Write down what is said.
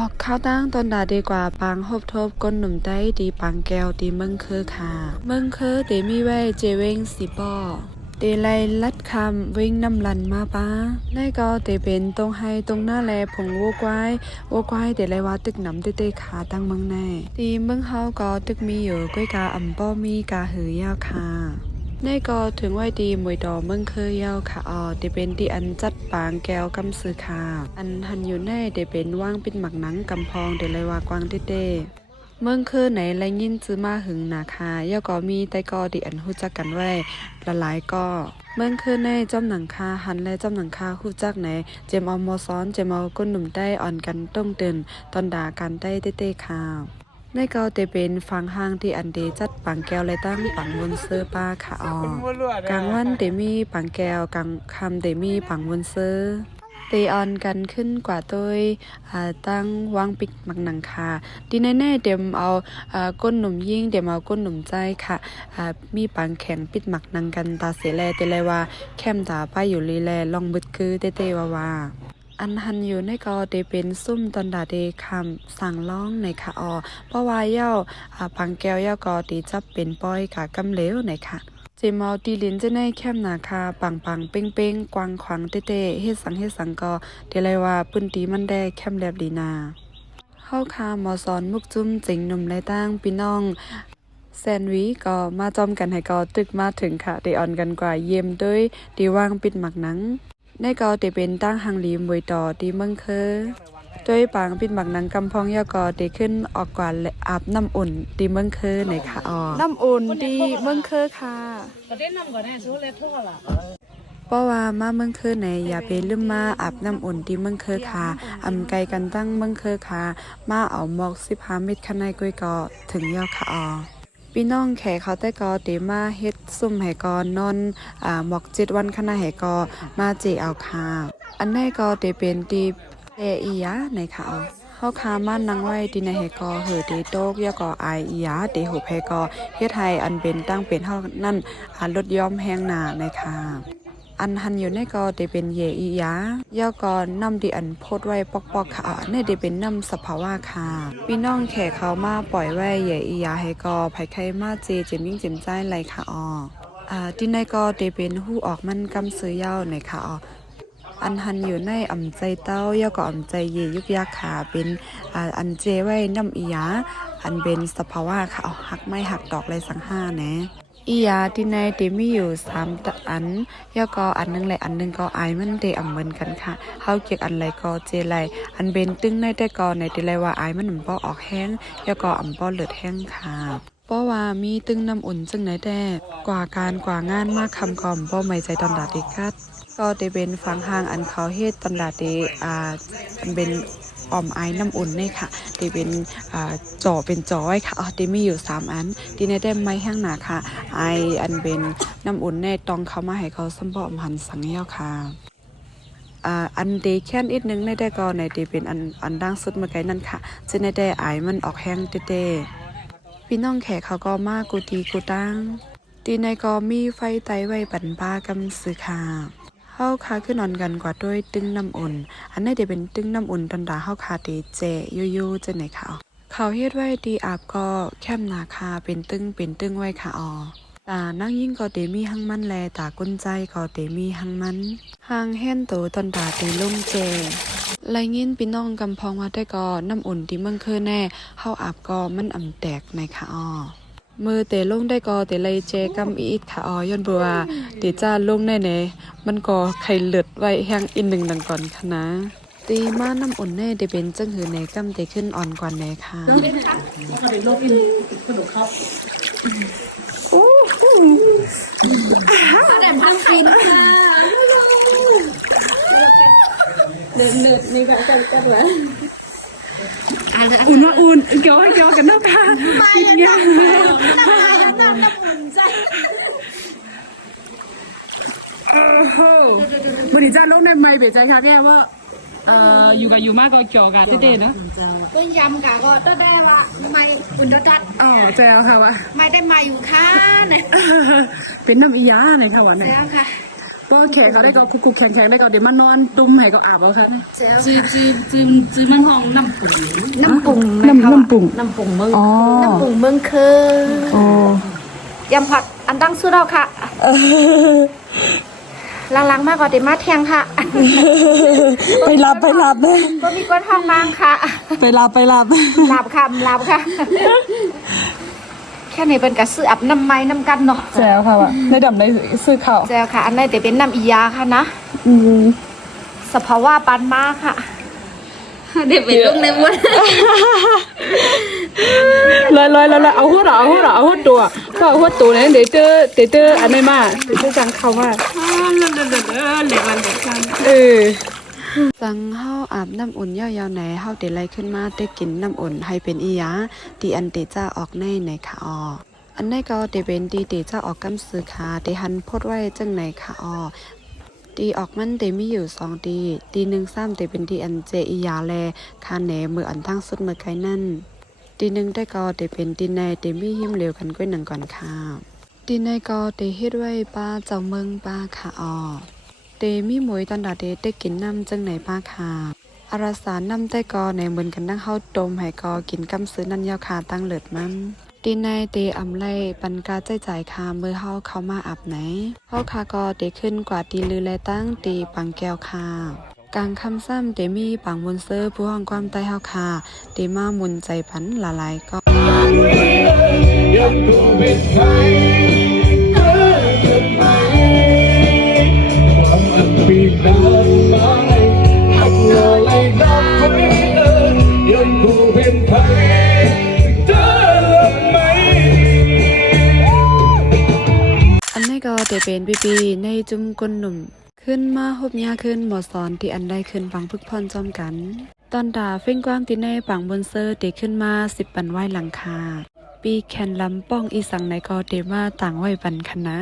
ออกข้าวตั้งตอนดาดีกว่าปางฮบทบก้นหนุ่มได้ดีปางแก้วดีเมืองคือค่ะเมืองคือเดมีไว้เจเวงสีปอเดไลลัดคำวิ่งน้ำลันมาป้าในก็เดเป็นตรงให้ตรงหน้าแลผงวัวควายเดไลว่าตึกน้ำเตะขาตั้งเมืองในดีเมืองเฮาก็ตึกมีอยู่ก้อยกาอ่ำป้อมีกาหือยาวค่ะในก็ถึงไว้ดีมวยดอเมืองเคยยาวค่ะเดเป็นที่อันจัดปางแก้วกำสือค่ะอันหันอยู่ในเดเป็นว่างปิดหมักหนังกำพองเดเลยว่ากวางเต้เมืองคือไหนไรยินซื้อมาหึงนาคาย่อก็มีแต่ก็ดิอันหู้จักกันไว้ละหลายก็เมืองคือในจอมหนังคาหันและจอมหนังคาหู้จักไหนเจมเอามอซ้อนเจมเอาก้นหนุ่มได้อ่อนกันต้องเดินตอนด่ากันได้เต้ค่ะในเกาเตเป็นฟังห้างที่อันเดจัดปังแก้วและตั้งปังบนเสื้อป้าค่ะกลางวันเดมีปังแก้วกลางคำเดมีปังบนเสื้อเตออนกันขึ้นกว่าโดยตั้งวางปิกมักหนังค่ะดีแน่ๆเดมเอาก้นหนุ่มยิ่งเดมเอาก้นหนุ่มใจค่ะมีปังแข็งปิดหมักหนังกันตาเสียแลเตเลยว่าแคมตาป้าอยู่ลีแลลองบึดคือเต้ว่าอันหันอยู่ในก็เดเป็นซุ่มตอนดาเดคำสั่งร้องในค่ะเพราะว่าเย้าปังแก้วเย้าก็ตีจับเป็นป้อยกะกำเหลวในค่ะเจมเอาตีลินจะในแคมนาคาปังเป้งกวางขวางเต้เฮ็ดสังก็เดเลยว่าปืนตีมันได้แคมแลบดีนาเข้าคาหมอสอนมุกจุ้มจิงหนุ่มไรตั้งพี่น้องแซนวีก็มาจอมกันให้ก็ตึกมาถึงค่ะเดออนกันกว่าเยี่ยมด้วยดีว่างปิดหมักหนังในก็เตเป็นตั้งหังลีมวยต่อดีเมืองคือด้วยปางปิดหมักหนังกำพองยากอเตขึ้นออกกว่าอาบน้ำอุ่นดีเมืองคือในค่ะน้ำอุ่นดีเมืองคือค่ะเพราะว่ามาเมืองคือในอย่าไปลืมมาอาบน้ำอุ่นดีเมืองคือค่ะไกลกันตั้งเมืองคือค่ะมาเอาหมอก15 เม็ดข้างในก้อยก็ถึงยาวค่ะพี่น้องแขกเขาแต่ก็เตมาเฮ็ดซุ่มให้กอนอนหมอก7 วันขณะให้ก็มาเจเอาค่ะอันนี้ก็เตเป็นตีเอียในค่ะเฮาคามานั่งไว้ที่ในให้ก็เหือเตโตกยาก็อายอียาเตหุบให้ก็เฮ็ดให้อันเป็นตั้งเป็นเฮานั่นลดย้อมแห้งหน้าในค่ะอันหันอยู่ในก็เตเป็นเยอียายาก็นำดิอันโพดไว้ปอกๆค่ะในเตเป็นน้ำสภาวะค่ะพี่น้องแขกเขามาปล่อยไว้เยอียาให้ก็ไผไข่มาเจเจมยิ่งเจมใจไรค่ะที่ในก็เตเป็นหู้ออกมันกำซื้อยาวในค่ะอันหันอยู่ในใจเต้ายาก็ใจเยยุกยักขาเป็นอันเจไว้น้ำอียาอันเป็นสภาวะค่ะหักไม่หักดอกไรสังห้านะอียาที่ในเตมีอยู่3 อันยาก็อันนึงและอันนึงก็อายมันเตเหมือนกันค่ะเฮาเกียกอันไรก็เจไรอันเป็นตึงในแต่ก็ในเตไรว่าอายมันป้อออกแห้งยาก็ป้อเลือดแห้งค่ะเพราะว่ามีตึงน้ำอุ่นจึงไหนแต่กว่างานมากคำก่อมป้อไม่ใจตอนดาติกัดก็เตเป็นฟังห่างอันเขาเฮ็ดตอนดาติอันเป็นไอ้น้ำอุ่นนี่ค่ะเตเป็นจ่อเป็นจ่อไว้ค่ะเตมีอยู่3 อันที่ในได้ไม้แห้งหนาค่ะไออันเป็นน้ำอุ่นแน่ตองเขามาให้เขาสัมบ่อมหันสังเหี้ยวค่ะอันเดแค่นอีกนึงในได้ก็ในเตเป็นอันดังสุดเมื่อไกลนั่นค่ะจะในได้ไอมันออกแห้งเต้พี่น้องแขกเขาก็มากูตีกูตั้งตีในก็มีไฟไตไว้บั่นปลากำสือค่ะเฮาคาขึ้นนอนกันกว่าด้วยตึงน้ำอุ่นอันนี้เดี๋ยวเป็นตึงน้ำอุ่นตอนดาเฮาคาตีเจยูจะไหนค่ะเขาเฮ็ดไว้ดีอาบก็แคมนาคาเป็นตึงไว้ค่ะตานั่งยิ่งก็เตมีหังมันแลตากุนใจก็เตมีหังมันหางแห่นโตตอนดาตีลุ่มเจไรยินพี่น้องกำพองว่าได้ก็น้ำอุ่นที่เมืองคือแน่เฮาอาบก็มันแตกในค่ะมือเตะลงได้ก็เตะเลยเจกำอีดค่ะย้อนบัวเตะจ้าลงแน่มันก็ไข่เลือดไว้แห้งอีกหนึ่งดังก่อนค่ะนะตีมาน้ำอุ่นแน่เตเป็นจังหือในกำเตขึ้นอ่อนกว่าแน่ค่ะโอ้โหแต่พังกินค่ะเนืดนี่แบบจัดไว้อุ่นเกี่ยวกันนะค่ะกินยาน้ำอุ่นใจวันนี้จ้าลงในไม่เบียใจค่ะแกว่าอยู่กับอยู่มากก็เกี่ยวกับเต้ๆเนาะก็ยำกะก็ต้องได้ละไม่อุ่นดัดแจวค่ะวะไม่ได้มาอยู่ค่ะเนี่ยเป็นน้ำอียาในค่ะวันไหนแจวค่ะ ก็แขกเขาได้ก็คุกๆแข็งๆได้ก็เดี๋ยวมานอนตุ้มให้ก็อาบเอาค่ะ จื้อมันห้องน้ำปุ๋ย น้ำปรุง น้ำปุ่ง น้ำปุ๋งเมือง อ๋อ น้ำปรุงเมืองคือ โอ้ ยำผักอันตั้งสู้เราค่ะหลังๆมากกว่าเดมาแทงค่ะ ไปรับเลย ก็มีก้นห้องน้ำค่ะ ไปรับ หลับค่ะ แค่นี้เป็นกระซื้ออาบน้ำไม้น้ำกันเนาะ แซวค่ะว่ะในดำในซื้อข้าว แจวค่ะ อันไหนแต่เป็นน้ำอียาค่ะนะ อืม สภาวะปันมากค่ะ เด็กไปลงในวัน ลอยเอาหัวตัวก็เอาหัวตัวเนี่ยเดี๋ยวเจออันนี้มาเดี๋ยวเจอจังเข้ามา เหล็กวันเด็กกัน เออ จังเฮาอาบน้ำอุ่นยาวๆไหนเฮาได้ไล่ขึ้นมาได้กินน้ำอุ่นให้เป็นอีหยาที่อันเตจ้าออกในค่ะอออันนี้ก็ได้เป็นตีเตจ้าออกกำซื้อค่ะได้หันโพดไว้จังไหนค่ะออตีออกมันเตมีอยู่2ตีหนึ่งซ้ำเตเป็นตีอันเจอีหยาแลคาแหนมืออันทั้งสุดมือไข่นั่นตีหนึ่งได้ก็เตเป็นตีในเตมีหิมเหลวกันก้อยหนึ่งก่อนค่ะตีในก็เตเฮ็ดไว้ป้าเจ้าเมืองป้าค่ะออเตมีหมวยตอนดาเตได้กินน้ำจังไหนป้าค่ะอาราสารน้ำใต้กอในเหมือนกันนั่งเข้าดมให้กอกินกำซื้อนั่นยาวคาตั้งเลิดมันตีในเตอำไล่ปันกาใจจ่ายคาเมื่อเฮาเข้ามาอาบไหนเฮาคากอเตขึ้นกว่าตีลือแลตั้งตีปังแก้วคากลางคำซ้ำเตมีปังมุนเซอร์ผู้ห้องความใต้เฮาคาเตมามุนใจพันละลายก็ ยังคงเป็นไทยเกิดใหม่ความอันปีกดำไม้หักงอไหลดำไว้ยังคงเป็นไทยเกิดใหม่ อันนี้ก็เตเป็นปีในจุ่มก้นหนุ่มขึ้นมาหบยาขึ้นหมอสอนที่อันได้ขึ้นปังพึกพรจอมกันตอนด่าเฟ้งความตีในปังบนเซอร์เตขึ้นมา10ปันไหวหลังคาปีแคนลำป้องอีสังในก็เตมาต่างไหวปันคณะ